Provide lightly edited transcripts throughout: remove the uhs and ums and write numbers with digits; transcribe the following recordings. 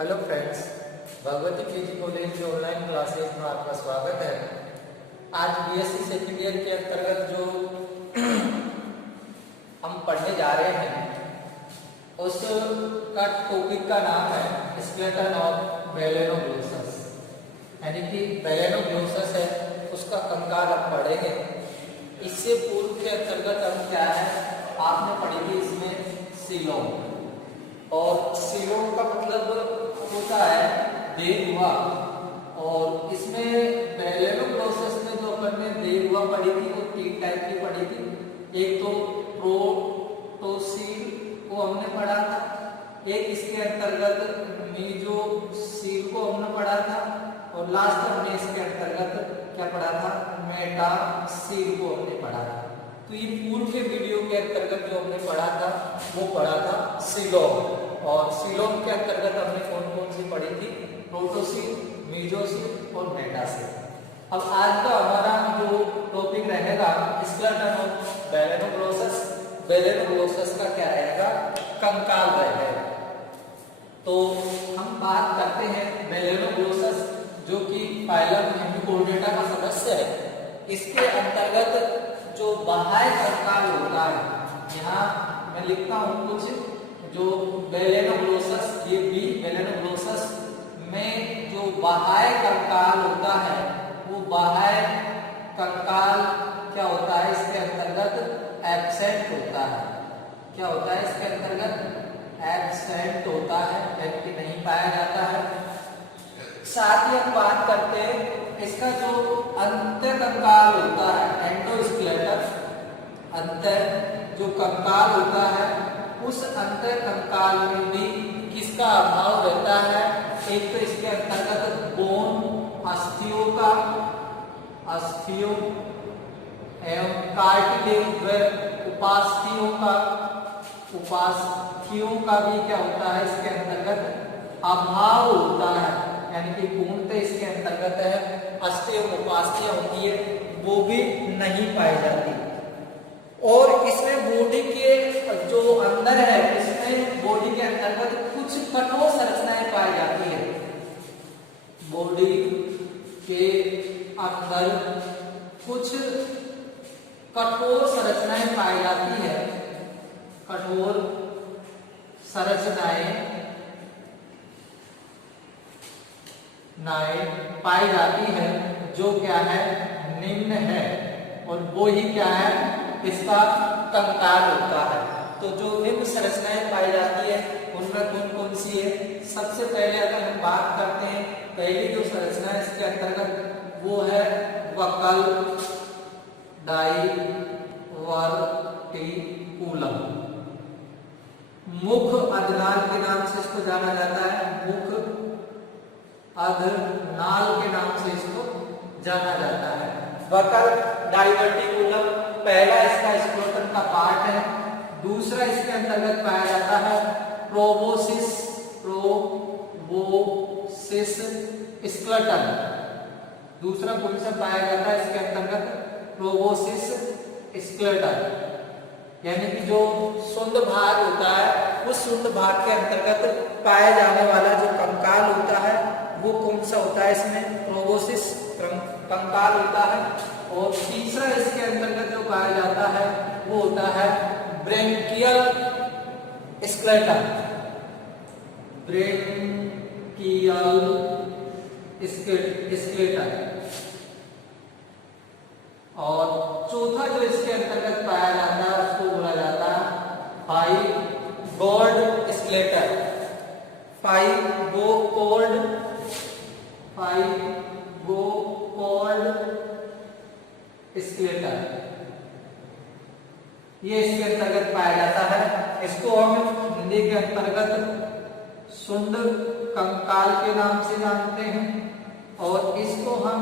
Hello friends, Bhagwati PG college की online classes में आपका स्वागत है। आज बीएससी सेकेंड ईयर के अंतर्गत जो हम पढ़ने जा रहे हैं उसका टॉपिक का नाम है स्केलेटन ऑफ मेलानोग्लोसस, यानी कि मेलानोग्लोसस है उसका कंकाल हम पढ़ेंगे। इससे पूर्व के अंतर्गत हम क्या है आपने पढ़ी थी इसमें सीलोम, और सीलोम का मतलब होता है देह हुआ, और इसमें मेलानोग्लोसस में जो अपन ने देह हुआ पढ़ी थी वो तीन टाइप की पढ़ी थी। एक तो प्रोटोसील को हमने पढ़ा था, एक इसके अंतर्गत मीजोसील को हमने पढ़ा था, और लास्ट हमने इसके अंतर्गत क्या पढ़ा था, मेटासील को हमने पढ़ा था। तो ये पूर्व के वीडियो के अंतर्गत जो हमने पढ़ा था वो पढ़ा था सीलोम, और सीलोम के अंतर्गत हमने कौन कौन सी पढ़ी थी, प्रोटोसील, मीजोसील और मेटासील। अब आज का हमारा जो टॉपिक रहेगा स्केलेटन ऑफ मेलानोग्लोसस। मेलानोग्लोसस का क्या रहेगा, कंकाल रहेगा। तो हम बात करते हैं मेलानोग्लोसस जो कि फाइलम हेमिकोर्डेटा का सदस्य है। इसके अंतर्गत जो बाह्य कंकाल होता है, यहाँ मैं लिखता हूँ कुछ, जो मेलानोग्लोसस, ये बी मेलानोग्लोसस में जो बाह्य कंकाल होता है वो बाह्य कंकाल क्या होता है, इसके अंतर्गत एब्सेंट होता है। क्या होता है इसके अंतर्गत, एब्सेंट होता है, यानी कि नहीं पाया जाता है। साथ ही हम बात करते हैं इसका जो अंतर कंकाल होता है एंडोस्केलेटन, अंतर जो कंकाल होता है उस अंतर कंकाल में भी किसका अभाव रहता है। एक तो इसके अंतर्गत बोन, अस्थियों का, अस्थियों एवं कार्टिलेज व उपास्थियों का, उपास्थियों का भी क्या होता है इसके अंतर्गत अभाव होता है, यानी कि पूर्णतः इसके अंतर्गत है अस्थि और उपास्थियां होती है वो भी नहीं पाई जाती। और इसमें बॉडी के जो अंदर है, इसमें बॉडी के अंतर्गत कुछ कठोर संरचनाएं पाई जाती है। बॉडी के अंदर कुछ कठोर संरचनाएं पाई जाती है, कठोर संरचनाएं पाई जाती है जो क्या है, निम्न है, और वो ही क्या है, इसका कंकाल होता है। तो जो निम्न संरचनाएं पाई जाती है उनमें कौन कौन सी है। सबसे पहले अगर हम बात करते हैं, पहली जो संरचना है इसके अंतर्गत वो है वक्कल डाइवर्टिकुलम, मुख अधनाल के नाम से इसको जाना जाता है, मुख अधनाल के नाम से इसको जाना जाता है। वक्कल डाइवर्टिकुलम पहला इसका स्क्लेटन का पार्ट है। दूसरा इसके अंतर्गत पाया जाता है प्रोबोसिस, प्रोबोसिस स्क्लेटन। दूसरा कौन सा पाया जाता है इसके अंतर्गत, प्रोबोसिस स्क्लेटन, यानी कि जो सुंद भाग होता है उस सुंद भाग के अंतर्गत पाया जाने वाला जो कंकाल होता है वो कौन सा होता है, इसमें प्रोबोसिस कंकाल होता है। और तीसरा इसके अंतर्गत जो पाया जाता है वो होता है ब्रेंकियल स्क्लेटन, ब्रेंकियल स्क्लेटन। और चौथा जो इसके अंतर्गत पाया जाता है उसको बोला जाता है फाइगोल्ड स्क्लेटन, फाइगोकोल्ड स्क्लेटन, ये इसके अंतर्गत पाया जाता है। इसको हम हिंदी के अंतर्गत सुंद कंकाल के नाम से जानते हैं, और इसको हम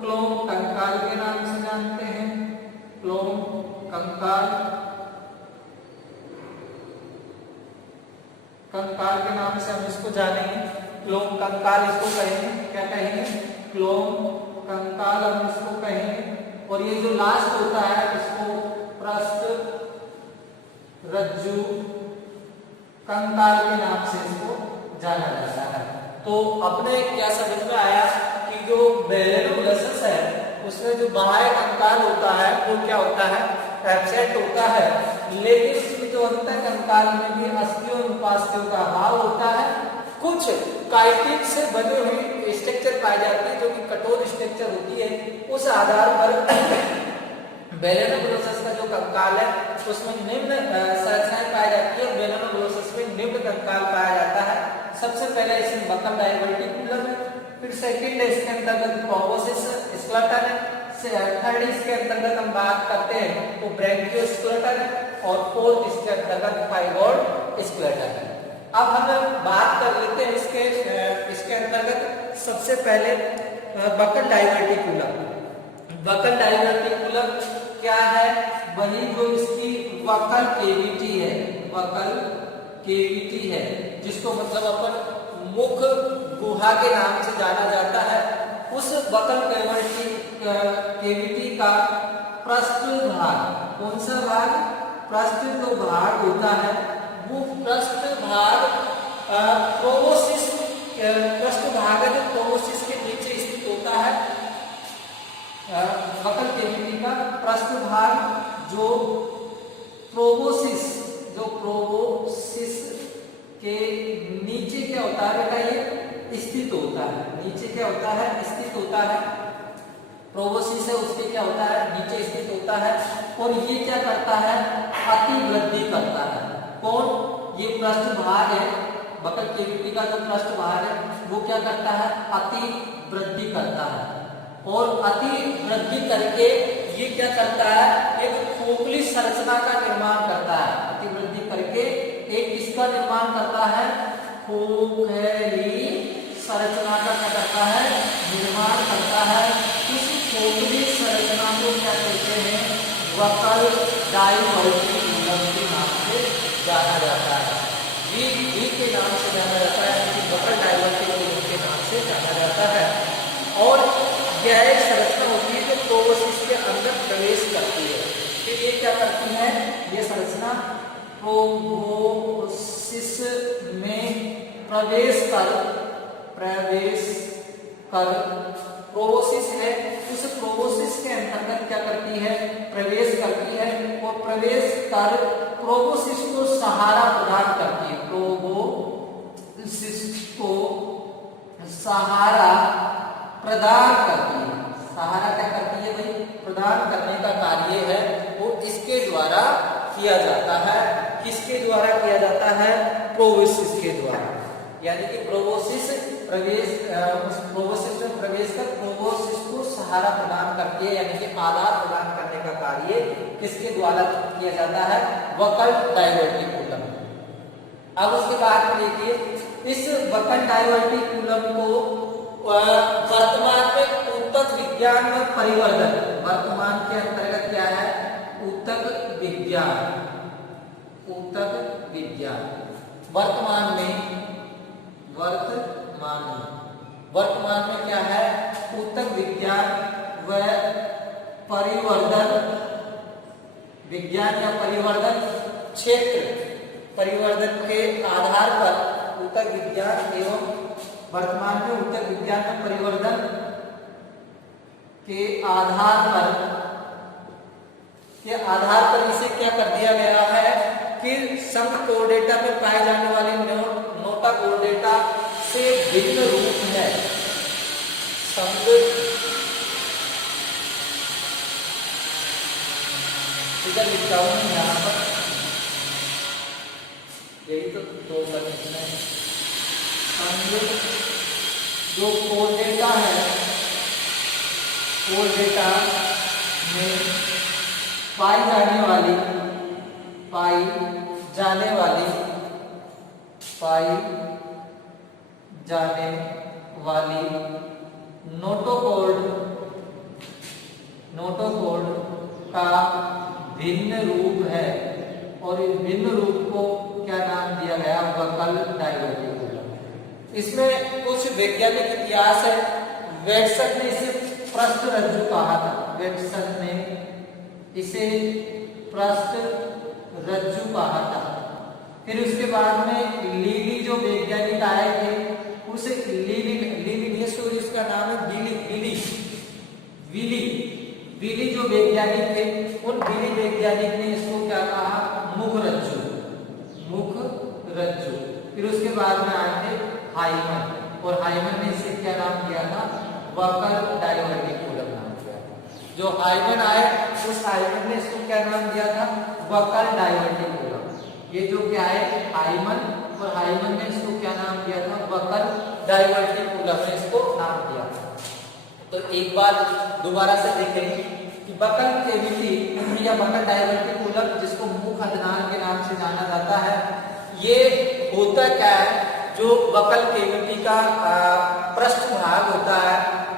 क्लोम कंकाल के नाम से जानते हैं, क्लोम कंकाल, कंकाल के नाम से हम इसको जानेंगे, क्लोम कंकाल इसको कहेंगे। क्या कहेंगे, क्लोम कंकाल हम इसको कहेंगे। और ये जो लास्ट होता है इसको पृष्ठ रज्जु कंकाल के नाम से इसको जाना जाता है। तो अपने क्या समझ में आया कि जो बेलेनोग्लोसस है उसमें जो बाह्य कंकाल होता है वो क्या होता है, एब्सेंट होता है, लेकिन उसमें जो अंतर कंकाल में भी अस्थियों और उपास्थियों का अभाव होता है। कुछ काइटिन से बनी हुई स्ट्रक्चर पाई जाती है जो कि कठोर स्ट्रक्चर होती है। उस आधार पर बेलेनोग्लोसस का जो कंकाल है उसमें निम्न संरचनाएं पाई जाती है। बेलेनोग्लोसस में निम्न कंकाल पाया जाता है। सबसे पहले इसमें बकल डायवर्टिकुलम है, फिर सेकंड इसके अंतर्गत प्रोबोसिस स्केलेटन है, थर्ड इसके अंतर्गत हम बात करते हैं तो ब्रैंकियोस्केलेटन है और फोर्थ इसके अंतर्गत फाइब्रोइड स्केलेटन है। अब हम बात कर लेते हैं इसके अंतर्गत सबसे पहले बकल डायवर्टिकुलम। बकल डायवर्टिकुलम क्या है, वही जो इसकी वकल केविटी है, वकल केविटी है जिसको मतलब अपन मुख गुहा के नाम से जाना जाता है। उस बकल केविटी का पृष्ठ भाग, कौन सा भाग, पृष्ठ जो भाग होता है वो पृष्ठ भाग प्रोबोसिस, पृष्ठ भाग है जो प्रोबोसिस के नीचे स्थित होता है। बकल केविटी का पृष्ठ भाग जो प्रोबोसिस के नीचे क्या होता है बेटा, ये स्थित होता है। नीचे क्या होता है, स्थित होता है। प्रोबोसिस है उसके क्या होता है, नीचे स्थित होता है। और ये क्या करता है, अतिवृद्धि करता है। कौन, ये पृष्ठ भाग है, बकल केविटी का जो पृष्ठ भाग है वो क्या करता है, अतिवृद्धि करता है। और अतिवृद्धि करके ये क्या करता है, एक खोखली संरचना का निर्माण करता है। अतिवृद्धि करके एक किसका निर्माण करता है, खोखली संरचना का क्या करता है, निर्माण करता है। इस खोखली संरचना को क्या कहते हैं, बकल डायवर्टिकुलम के नाम से जाना जाता है। जी के नाम से जाना जाता है, बकल डायवर्टिकुलम के नाम से जाना जाता है। और यह एक संरचना होती है जो प्रोबोसिस के अंदर प्रवेश करती है। फिर ये क्या करती है, ये संरचना प्रोबोसिस में प्रवेश कर प्रोबोसिस है, उस प्रोबोसिस के अंतर्गत क्या करती है, प्रवेश करती है। और प्रवेश कर प्रोबोसिस को सहारा प्रदान करती है। प्रोबोसिस को सहारा प्रदान करती है। सहारा क्या करती है भाई, प्रदान करने का कार्य है वो इसके द्वारा किया जाता है। किसके द्वारा किया जाता है, प्रोबोसिस के द्वारा। यानी कि प्रोबोसिस में प्रवेश कर प्रोबोसिस को सहारा प्रदान करती है, यानी कि आधार प्रदान करने का कार्य किसके द्वारा किया जाता है, बकल डायवर्टिकुलम। अब उसके बाद में देखिए, इस बकल डायवर्टिकुलम को वर्तमान में ऊतक विज्ञान में परिवर्तन, वर्तमान के अंतर्गत क्या है, ऊतक विज्ञान। वर्तमान में क्या है, ऊतक विज्ञान व परिवर्धन विज्ञान या परिवर्धन क्षेत्र, परिवर्धन के आधार पर ऊतक विज्ञान एवं वर्तमान में ऊतक विज्ञान में परिवर्तन के आधार पर इसे क्या कर दिया गया है कि संघ कोर्डेटा में पाए जाने वाले नोटा कोर्डेटा से भिन्न रूप है। संघ इधर लिखता हूं यहाँ पर, यही तो दो कंडीशन है। संघ जो कोर्डेटा है, कोर्डेटा में पाई जाने वाली नोटोकॉर्ड का भिन्न रूप है। और इस भिन्न रूप को क्या नाम दिया गया, बकल डायवर्टिकुलम। इसमें कुछ वैज्ञानिक इतिहास है। वेटसन ने इसे पृष्ठ रज्जु कहा था, वेटसन ने इसे पृष्ठ रज्जु कहा था। फिर उसके बाद में लीडी जो वैज्ञानिक आए थे उस लिनियेसुर, इसका नाम है विली जो वैज्ञानिक थे, उन विली वैज्ञानिक ने इसको क्या कहा? मुख रज्जु। फिर उसके बाद में आए थे हाइमन, और हाइमन ने इसे क्या नाम दिया था? वक्र डाइवर्टिकुलम नाम दिया था। जो हाइमन आए, उस हाइमन ने इसको क्या नाम दिया था? वक्र डाइवर्टिकुलम। ये जो क्या है हाइमन, और हाइमन ने इसको क्या नाम दिया था? वक्र डाइवर्टिकुलम ने इसको नाम दिया था। तो एक बार दोबारा से देखेंगे कि बकल कैविटी या बकल डाइवर्टिकुलम, जिसको मुख अधनान के नाम से जाना जाता है, ये होता क्या है? जो बकल कैविटी का पृष्ठ भाग होता है,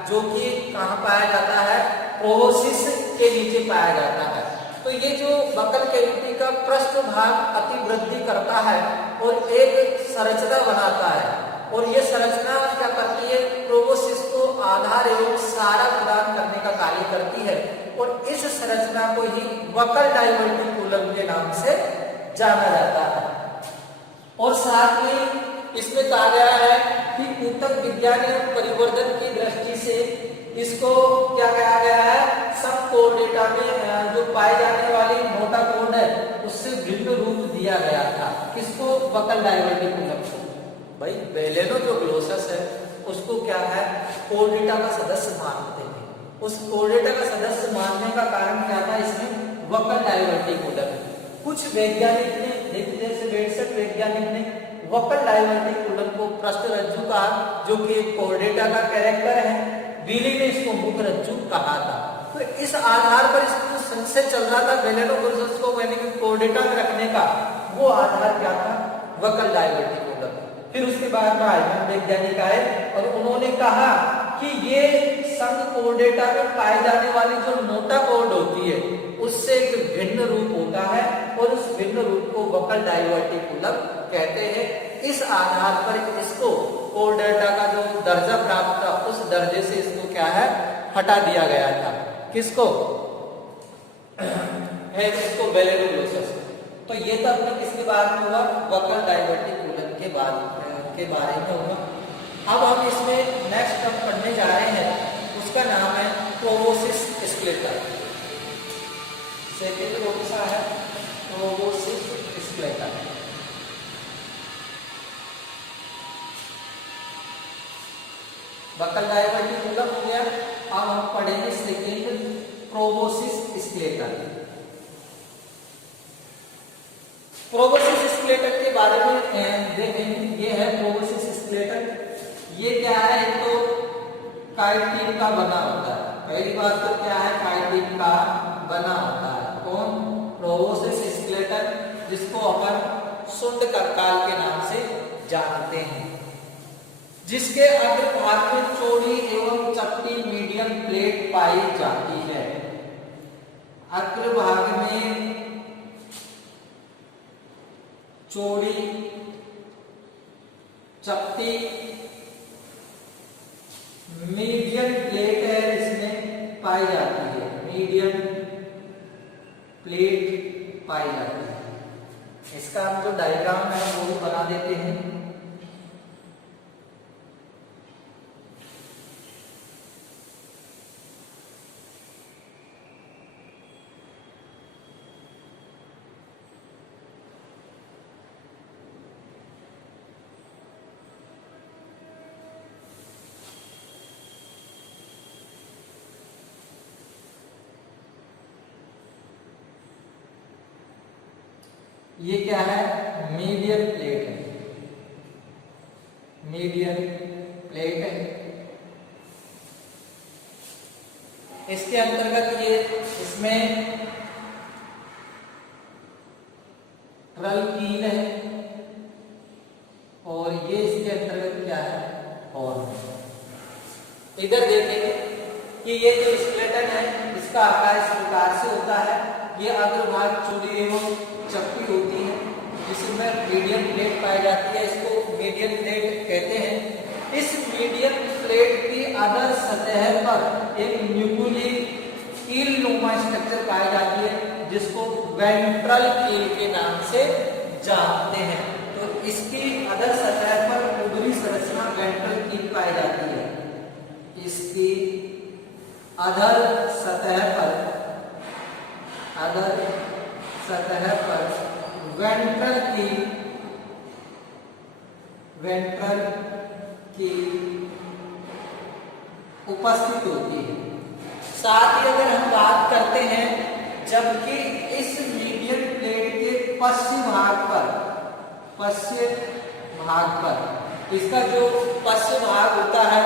जो कि कहाँ पाया जाता है? प्रोबोसिस के नीचे पाया जाता है। तो ये जो बकल कैविटी का पृष्ठ भाग अतिवृद्धि करता है और एक संरचना बनाता है, और ये संरचना क्या करती है? प्रोबोसिस को आधार एवं सहारा प्रदान करने का कार्य करती है, और इस संरचना को ही बकल डाइवर्टिकुलम के नाम से जाना जाता है। और साथ में इसमें कहा गया है कि ऊतक विज्ञान एवं परिवर्धन की दृष्टि से इसको क्या कहा गया है? सब कोर्डेटा में जो पाए जाने वाली मोटा कोड है, उससे भिन्न रूप दिया गया था। किसको? बकल डाइवर्टिकुलम को। भाई बेलेनोग्लोसस है, उसको क्या है? कोर्डेटा का सदस्य मानते हैं। उस कोर्डेटा का सदस्य मानने का कारण क्या था? इसमें बकल डाइवर्टिकुलम। कुछ वैज्ञानिक ने, जैसे बेडसेट वैज्ञानिक ने बकल डाइवर्टिकुलम को पृष्ठ रज्जु कहा, जो कि कोर्डेटा का कैरेक्टर है। विली ने इसको मुख रज्जु कहा था। तो इस आधार पर इसको संशय चल रहा था बेलेनोग्लोसस को यानी कि कोर्डेटा में रखने का, वो आधार क्या था? Buccal diverticulum. फिर उसके बाद में हाइमन वैज्ञानिक आए और उन्होंने कहा कि ये संघ कोर्डेटा में पाए जाने वाली जो मोटा कोड होती है, उससे एक भिन्न रूप होता है, और उस भिन्न रूप को बकल डाइवर्टिकुलम कहते हैं। इस आधार पर इसको कोर्डेटा का जो दर्जा प्राप्त था, उस दर्जे से इसको क्या है? हटा दिया गया था। किसको? है इसको बेलेनोग्लोसस। तो ये तो अपने किसके बारे में हुआ? बकल डाइवर्टिकुलम के बारे में हुआ। अब हम इसमें नेक्स्ट हम पढ़ने जा रहे हैं, उसका नाम है प्रोबोसिस स्क्लेटल। सेकेंड कौन सा है? Proboscis skeletal. बकल डाइवर्टिकुलम हो गया। अब हम पढ़ेंगे second proboscis skeletal. Proboscis skeletal के बारे में देखेंगे। ये है प्रोबोसिस स्क्लेटल। ये क्या है? एक तो काइटिन का बना होता है। पहली बात तो क्या है? काइटिन का बना होता है। कौन? प्रोबोसिस स्क्लेटल, जिसको अपन शुंड कंकाल के नाम से जानते हैं, जिसके अग्रभाग में चौड़ी एवं चपटी मीडियम प्लेट पाई जाती है। अग्रभाग में चौड़ी चपटी मीडियम प्लेट है, इसमें पाई जाती है। मीडियम प्लेट पाई जाती है। इसका हम जो डायग्राम है वो भी बना देते हैं। ये क्या है? मीडियन प्लेट है। मीडियन प्लेट है। इसके अंतर्गत ये इसमें कील है, और ये इसके अंतर्गत क्या है? हॉर्न। इधर देखेंगे कि ये जो स्केलेटन है, इसका आकार इस प्रकार से होता है। ये अग्रभाग चौड़ी एवं चपटी होती है, जिसमें मीडियम प्लेट पाई जाती है। इसको मीडियम प्लेट कहते हैं। इस मीडियम प्लेट की अदर सतह पर एक न्यूक्लियर कील नुमा स्ट्रक्चर पाई जाती है, जिसको वेंट्रल कील के नाम से जानते हैं। तो इसकी अदर सतह पर ऊपरी संरचना वेंट्रल अधर सतह पर वेंट्रल की उपस्थित होती है। साथ ही अगर हम बात करते हैं, जबकि इस मीडियन प्लेट के पश्चिम भाग पर इसका जो पश्चिम भाग होता है,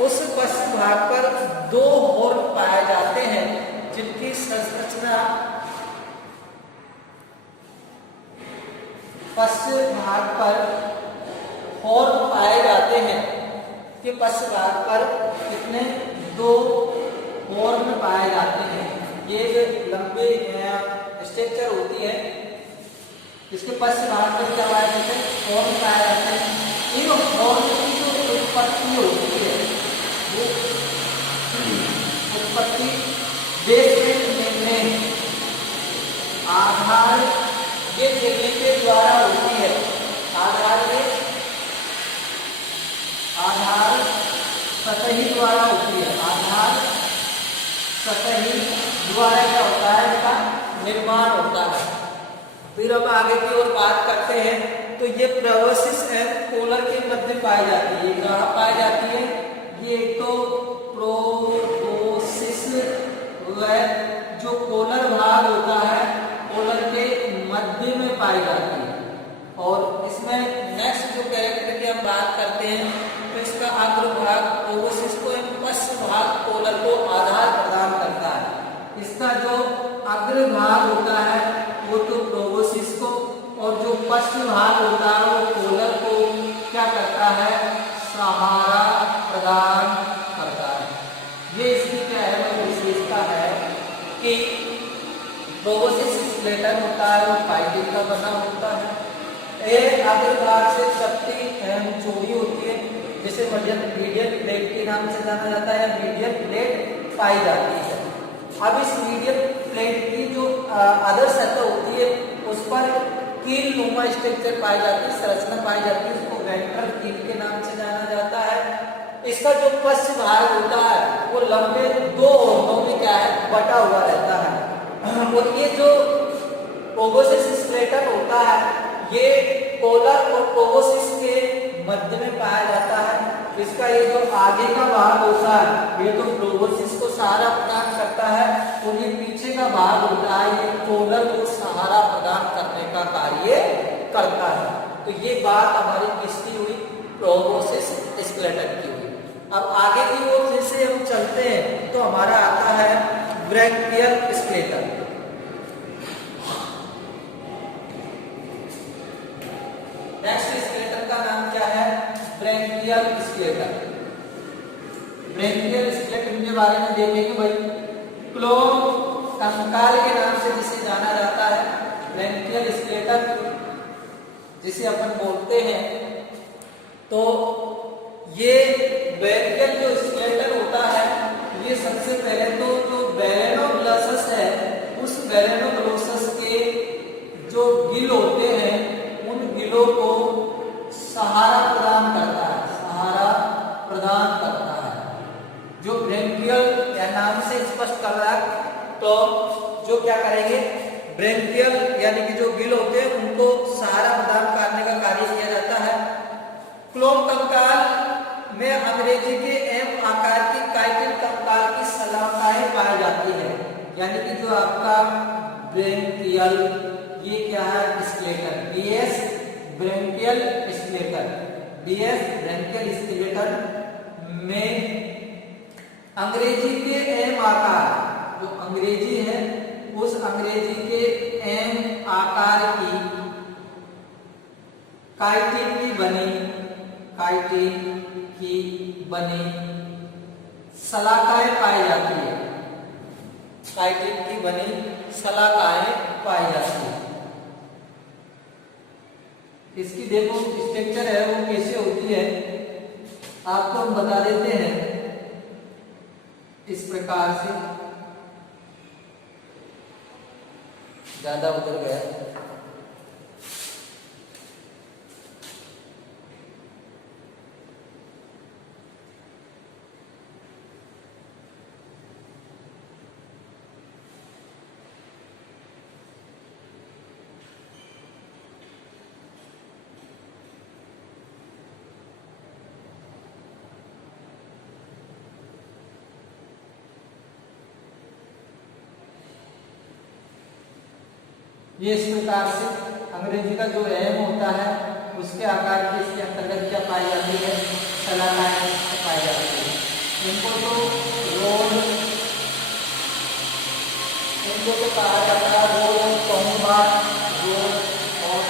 उस पश्चिम भाग पर दो हॉर्न पाए जाते हैं, जिनकी संरचना पश्चिम भाग पर हॉर्न पाए जाते हैं कि पश्चिम भाग पर कितने दो हॉर्न पाए जाते हैं। ये जो लंबी स्ट्रक्चर होती है, इसके पश्चिम भाग पर क्या पाए जाते हैं? हॉर्न पाए जाते हैं। इन हॉर्न की जो उत्पत्ति होती है, वो उत्पत्ति बेसमेंट मेम्ब्रेन आधार ये झिल्ली के द्वारा होती है। आधार सतही द्वारा होती है। आधार सतही द्वारा क्या होता है? इसका निर्माण होता है। फिर हम आगे की ओर बात करते हैं, तो ये प्रोबोसिस एंड कोलर के मध्य पाई जाती है। कहाँ पाई जाती है? ये तो प्रोबोसिस व जो कोलर भाग होता है, कोलर के मध्य में पाई जाती है। और इसमें नेक्स्ट जो कैरेक्टर की हम बात करते हैं, तो इसका अग्रभाग प्रोबोसिस को एवं पश्च भाग कोलर को आधार प्रदान करता है। इसका जो अग्रभाग होता है वो तो प्रोबोसिस को, और जो पश्च भाग होता है वो कोलर को क्या करता है? सहारा प्रदान करता है। ये इसकी क्या है? वो विशेषता है कि प्रोबोसिस स्प्लेटन होता है वो फाइटिंग का बना होता है। ये अग्रभाग से चपटी एवं चौड़ी होती है, जिसे मीडियन प्लेट के नाम से जाना जाता है। मीडियन प्लेट पाई जाती है। अब इस मीडियन प्लेट की जो अदर सतह होती है, उस पर कील नुमा स्ट्रक्चर पाई जाती है, संरचना पाई जाती है। उसको वेंट्रल कील के नाम से जाना जाता है। इसका जो पश्च भाग होता है वो लंबे दो हॉर्नों में क्या है? बटा हुआ रहता है। और ये जो प्रोबोसिस स्प्लेटन होता है, ये कोलर और प्रोबोसिस के मध्य में पाया जाता है। इसका ये जो आगे का भाग होता है, ये तो प्रोबोसिस को सहारा प्रदान करता है, और ये पीछे का भाग होता है, ये कोलर को सहारा प्रदान करने का कार्य करता है। तो ये बात हमारी किसकी हुई? प्रोबोसिस स्प्लेटन की हुई। अब आगे की ओर जैसे हम चलते हैं, तो हमारा आता है ब्रैकियल स्प्लेटन। नेक्स्ट स्प्लेटन का नाम क्या है? ब्रैकियल स्प्लेटन। ब्रैकियल स्प्लेटन के बारे में देखेंगे भाई। क्लोम कंकाल के नाम से जिसे जाना जाता है, ब्रैकियल स्प्लेटन जिसे अपन बोलते हैं, तो ये ब्रैकियल जो स्प्लेटन होता है, ये सबसे पहले तो जो बैलेनोग्लॉसस है, उस बैलेनोग्लॉसस के जो गिल होते हैं, उन गिलों को सहारा प्रदान करता है। सहारा प्रदान करता है। जो ब्रैकियल या नाम से स्पष्ट कर रहा है, तो जो क्या करेंगे? ब्रैकियल यानी कि जो गिल होते हैं, उनको सहारा प्रदान करने का कार्य किया जाता है। क्लोम कंकाल में अंग्रेजी के एम आकार की काइटिन कंकाल की सलाखाएं पाई जाती है। यानी कि जो आपका ब्रैकियल, ये क्या है? स्प्लेटन। बीएस ब्रैकियल स्प्लेटन। बीएस ब्रैकियल स्प्लेटन में अंग्रेजी के एम आकार, जो अंग्रेजी है, उस अंग्रेजी के एम आकार की काइटिन की बनी सलाखाएं पाई जाती है। काइटिन की बनी सलाखाएं पाई जाती है। इसकी देखो स्ट्रक्चर है वो कैसे होती है, आपको हम बता देते हैं इस प्रकार से। ज्यादा उधर गया। ये इस प्रकार से अंग्रेजी का जो एम होता है उसके आकार की इसके अंतर्गत क्या पाई जाती है, शलाकाएं पाई जाती है। इनको तो रोड, इनको तो कहा जाता है रोड कौमुबार, रोड ऑफ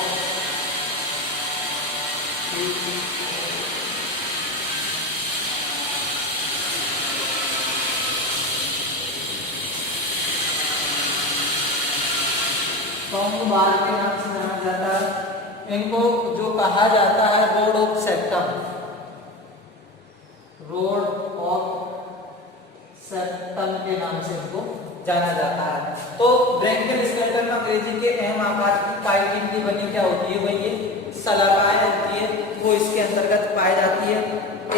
कौमुबार के नाम से जाना जाता है। इनको जो कहा जाता है road of septum, road of septum के नाम से इनको जाना जाता है। तो ब्रैंकियल स्केलेटन में अंग्रेजी के अहम आकार की काइटिन की बनी क्या होती है, वही ये शलाकाएं होती है, वो इसके अंतर्गत पाई जाती है।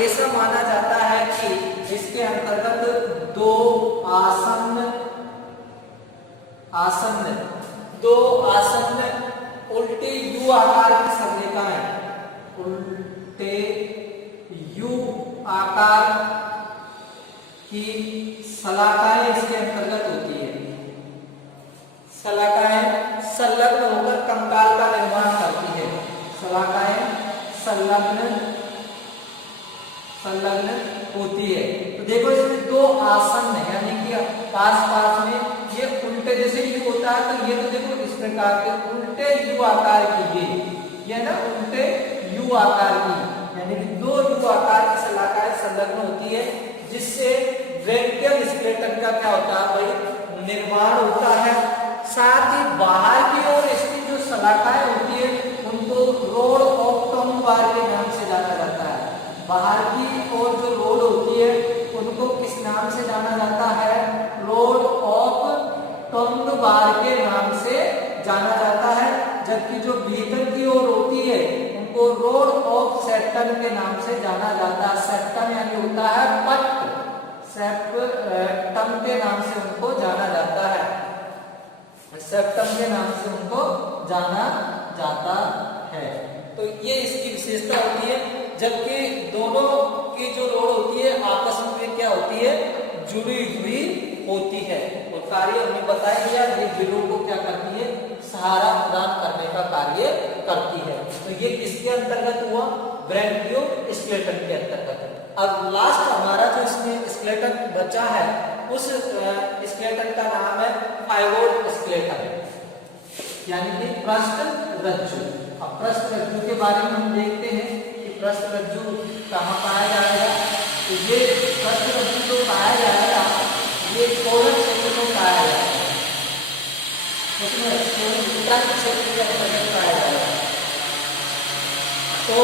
ऐसा माना जाता है कि इसके अंतर्गत दो आसन्न उल्टे यू आकार की शलाकाएं, उल्टे यू आकार की शलाकाएं इसके अंतर्गत होती है। शलाकाएं संलग्न होकर कंकाल का निर्माण करती है। शलाकाएं संलग्न होती है। तो देखो इसमें दो आसन्न यानी कि पास में ये उल्टे जैसे यू होता है, तो ये तो देखो इस प्रकार के उल्टे यू आकार की ये ना उल्टे यू आकार की यानी कि दो यू आकार की शलाकाएं संलग्न होती है, जिससे ब्रैंकियल स्केलेटन का क्या होता है भाई, निर्माण होता है। साथ ही बाहर की ओर इसकी जो शलाकाएं होती है उनको रोड ऑफ कौमुबार के नाम से जाना जाता है। बाहर की ओर जो रोड होती है उनको किस नाम से जाना जाता है, रोड ऑफ कौमुबार के नाम से जाना जाता है। जबकि जो भीतर की ओर होती है उनको रोड ऑफ सेप्टम के नाम से जाना जाता है। सेप्टम यानी होता है पट्ट, सेप्टम के नाम से उनको जाना जाता है, सेप्टम के नाम से उनको जाना जाता है। तो ये इसकी विशेषता होती है। जबकि दोनों की जो रोड होती है आपस में क्या होती है, जुड़ी हुई होती है। और कार्य हमने बताया गया, ये गिरोह को क्या करती है, सहारा प्रदान करने का कार्य करती है। तो ये किसके अंतर्गत हुआ, ब्रैंकियो स्केलेटन के अंतर्गत। अब लास्ट हमारा जो इसमें स्केलेटन बचा है उस स्केलेटन का नाम है फाइवोइड स्केलेटन यानी कि पृष्ठ रज्जु। अब पृष्ठ रज्जु के बारे में हम देखते हैं कि पृष्ठ रज्जु कहाँ पाया जाएगा। तो ये पृष्ठ रज्जु जो पाया जाएगा ये कोलन क्षेत्र में पाया जाएगा, उसमें क्षेत्र के अंतर्गत पाया जाएगा। तो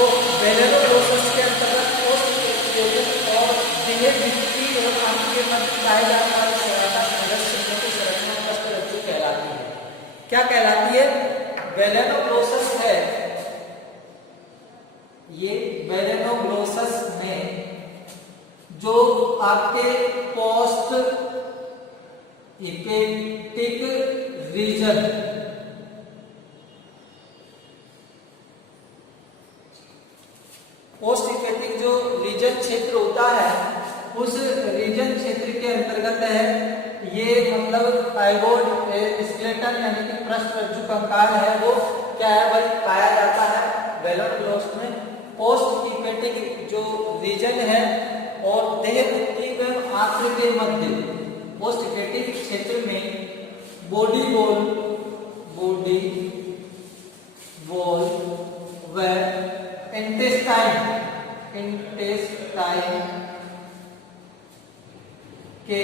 वेलेनोग्लोसस के अंतर्गत और देह भित्ति और अंत के मध्य पाए जाने वाली संरचना पृष्ठ रज्जु कहलाती है। क्या कहलाती है, वेलेनोग्लोसस है। ये वेलेनोग्लोसस में जो आपके पोस्ट इपेटिक रीजन, पोस्ट इपेटिक जो रीजन क्षेत्र होता है उस रीजन क्षेत्र के अंतर्गत है ये, मतलब फाइवोइड स्केलेटन यानी कि पृष्ठ रज्जु कंकाल है वो क्या है भाई, पाया जाता है वेलेनोग्लोसस में। पोस्ट इपेटिक जो रीजन है और देह भित्ति एवं आंत्र के मध्य पोस्ट इपेटिक क्षेत्र में बॉडी वॉल व इंटेस्टाइन के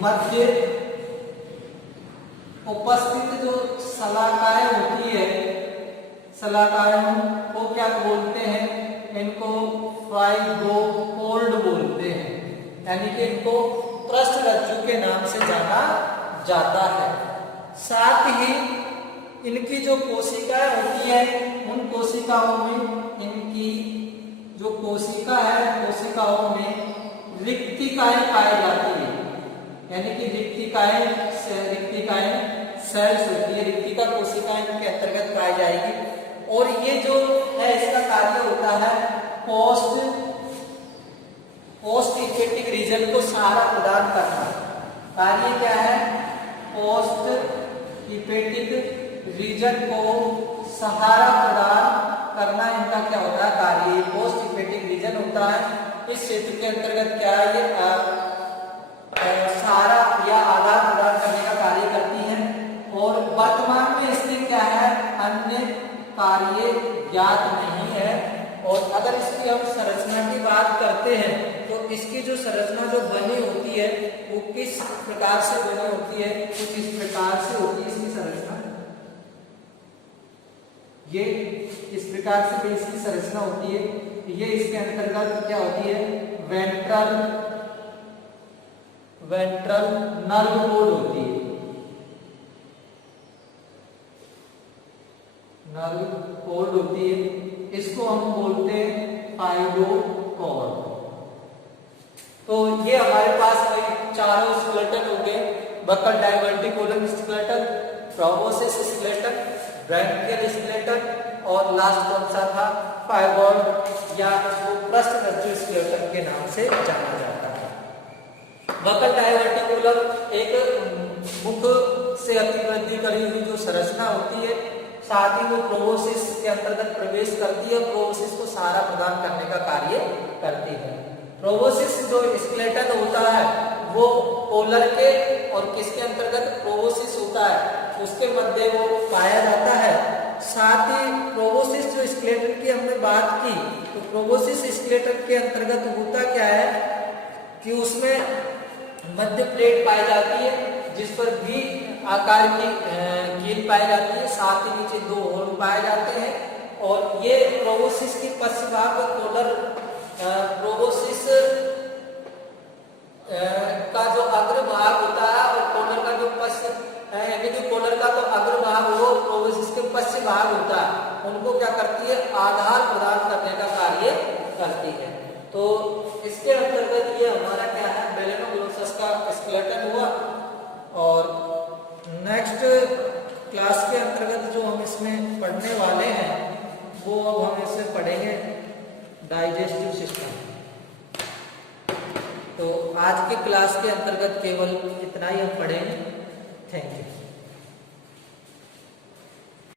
मध्य उपस्थित जो शलाकाएं होती है, शलाकाएं को क्या बोलते हैं, इनको फाइब्रोकोल्ड बोलते हैं, यानी कि इनको पृष्ठ रज्जु के नाम से जाना जाता है। साथ ही इनकी जो कोशिकाएं होती है उन कोशिकाओं में, इनकी जो कोशिका है कोशिकाओं में रिक्तिकाएं पाई जाती है, यानी कि रिक्तिकाएं सेल्स होती है, रिक्तिका कोशिकाएं इनके अंतर्गत पाई जाएगी। और ये जो है इसका कार्य होता है पोस्ट इपेटिक रीजन को सहारा प्रदान करना। कार्य क्या है, पोस्ट इपेटिक रीजन को सहारा प्रदान करना इनका क्या होता है कार्य, पोस्ट इक्वेटिक रीजन होता है। इस क्षेत्र के अंतर्गत क्या है ये सहारा या आधार प्रदान करने का कार्य करती हैं। और वर्तमान में इसके क्या है अन्य कार्य ज्ञात नहीं है। और अगर इसकी हम संरचना की बात करते हैं तो इसकी जो संरचना जो बनी होती है वो किस प्रकार से बनी होती है, कुछ इस प्रकार से होती है इसकी संरचना। ये इस प्रकार से इसकी संरचना होती है। ये इसके अंतर्गत क्या होती है वेंट्रल नर्व कोड होती है, नर्व कोड होती है। इसको हम बोलते हैं फाइलोकॉर्ड। तो ये हमारे पास चारों स्केलेटन हो गए, buccal diverticulum skeleton, proboscis skeleton, branchial skeleton और लास्ट कौन सा था फाइबॉइड या पृष्ठरज्जु स्केलेटन के नाम से जाना जाता है। बकल डायवर्टिकुलम एक मुख से अतिवृद्धि करी हुई जो संरचना होती है, साथ ही वो प्रोबोसिस के अंतर्गत प्रवेश करती है, प्रोबोसिस को सहारा प्रदान करने का कार्य करती है। प्रोबोसिस जो स्केलेटन होता है वो पोलर के और किसके अंतर्गत प्रोबोसिस होता है उसके मध्य वो पाया जाता है। साथ ही प्रोबोसिस जो स्केलेटन की हमने बात की तो प्रोबोसिस स्केलेटन के अंतर्गत होता क्या है कि उसमें मध्य प्लेट पाई जाती है जिस पर भी आकार की कील पाई जाती है, साथ ही नीचे दो होल पाए जाते हैं। और ये प्रोबोसिस की पश्च भाग पोलर प्रोबोसिस का जो अग्रभाग होता है और पोलर का जो पश्च यानी कि पोलर का तो अग्रभाग हो प्रोबोसिस के पश्च भाग होता है, उनको क्या करती है आधार प्रदान करने का कार्य करती है। तो इसके अंतर्गत ये हमारा क्या है बेलेनोग्लोसस का स्केलेटन हुआ। और नेक्स्ट क्लास के अंतर्गत जो हम इसमें पढ़ने वाले हैं वो अब हम इसमें पढ़ेंगे डाइजेस्टिव सिस्टम। तो आज के क्लास के अंतर्गत केवल इतना ही हम पढ़ेंगे। Thank you.